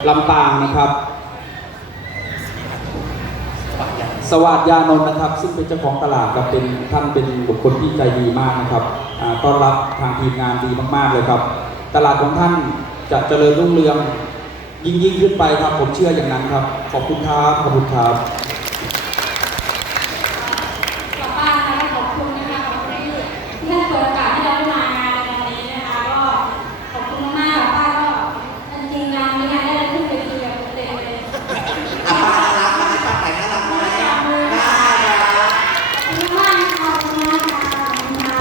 ลำปางนะครับ สวัสดยานนท์นะครับ ซึ่งเป็นเจ้าของตลาดกับเป็นท่านเป็นบุคคลที่ใจดีมากนะครับต้อนรับทางทีมงานดีมากๆเลยครับ ตลาดของท่านจะเจริญรุ่งเรืองยิ่งยิ่งขึ้นไปครับ ผมเชื่ออย่างนั้นครับ ขอบคุณครับ ขอบคุณครับ กลับบ้านนะคะขอบคุณนะคะขอบคุณที่ที่ท่านเปิดโอกาสให้เราได้มางานในวันนี้นะคะก็ขอบคุณมากๆป้าก็จริงๆงานนี้งานได้ขึ้นเวทีแบบเต็มเลย อะป้าน่ารักไหมป้าแต่งน่ารักไหมน่ารัก ขอบคุณมากนะคะขอบคุณมากค่ะขอบคุณค่ะ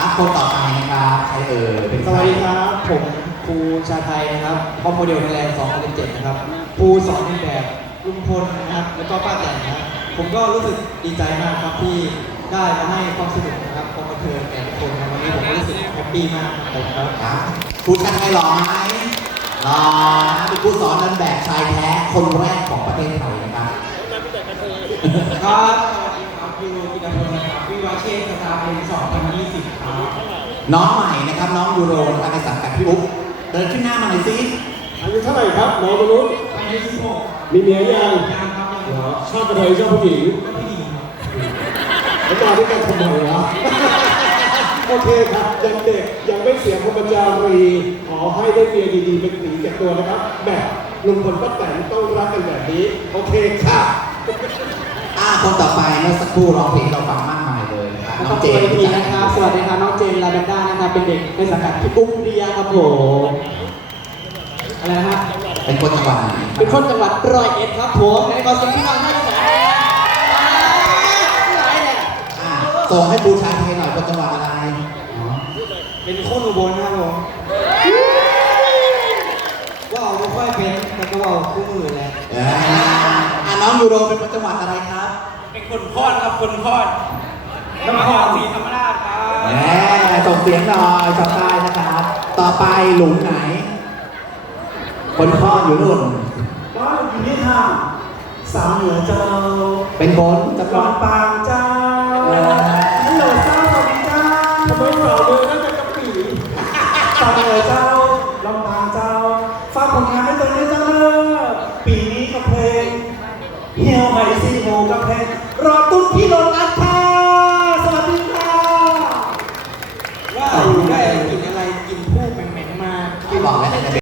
รับ คนต่อไปนะครับใครเอ่ยเป็นสวัสดีครับ ผมครูชาไทยนะครับพ่อโมเดลไทยแลนด์2017นะครับครูสอนในแบบลุงพลนะครับ แล้วก็ป้าแตนนะครับ ผมก็รู้สึกดีใจมากครับที่ได้มาให้ความสนุกนะครับความบันเทิงแก่ทุกคนนะครับวันนี้ผมก็รู้สึกแฮปปี้มากครับผมครับครับครูชันไทยหล่อไหมหล่อนะเป็นครูสอนเดินแบบชายแท้คนแรกของประเทศไทยนะครับ ครับ เชษสตาร์เป็น2020ครับน้องใหม่นะครับน้องยูโรนะครับในสังกัดพี่อุ๊บเดินขึ้นหน้ามาหน่อยสิอายุเท่าไหร่ครับน้องมนุษย์อายุ16มีเมียยังยังครับยังเหรอชอบกระเทยชอบผู้หญิงผู้หญิงครับแล้วมาด้วยกันทำไมวะโอเคครับยังเด็กยังไม่เสียพรหมจารีขอให้ได้เมียดีๆเป็นสีเก็บตัวนะครับแบบลุงพลป้าแตนต้องรักกันแบบนี้ โอเคค่ะอ่าคนต่อไปเมื่อสักครู่ร้องเพลงให้เราฟังมากมายเลย นะครับแล้วน้ก็องเจเจนนทีนะครับ สวัสดีครับน้องเจนลาเบนด้านะครับ เป็นเด็กในสังกัดพี่อุ้มเรียครับผมอะไรนะฮะเป็นคนจังหวัดไหนเป็นคนจังหวัดร้อยเอ็ดครับผมในกอสิงห์ที่น้องให้สายหลายเนี่ยอ่าส่งให้ครูชายไทยหน่อยคนจังหวัดอะไรอ๋อเป็นคนอุบลนะครับผมว่าเอาไม่ค่อยเป็นแต่ก็ว่าคู่มือแหละเอ้ยอ่าน้องยูโรเป็นคนจังหวัดอะไรครับ เป็นคนพอดครับคนพอด นครศรีธรรมราชครับแหมส่งเสียงหน่อยชาวใต้นะครับ ต่อไปหลุมไหน คนพ่ออยู่นู่น บ้านอยู่ที่ห้างสามเหนือเจ้าเป็นคนจังหวัดลำปางเจ้าเออฮัลโหลเจ้าสวัสดีเจ้าทำไมฝ่ามือนั่นเป็นกระปีสามเหนือเจ้าลำปางเจ้าฝากผลงานให้ตัวนี้เจ้าเนอะปีนี้กับเพลงเหี่ยวไหมซีโมกับเพลงรอตุ้นพี่โดนอัดค่ะ กินอะไรกินผู้แหม่งมา ที่บอกแล้ว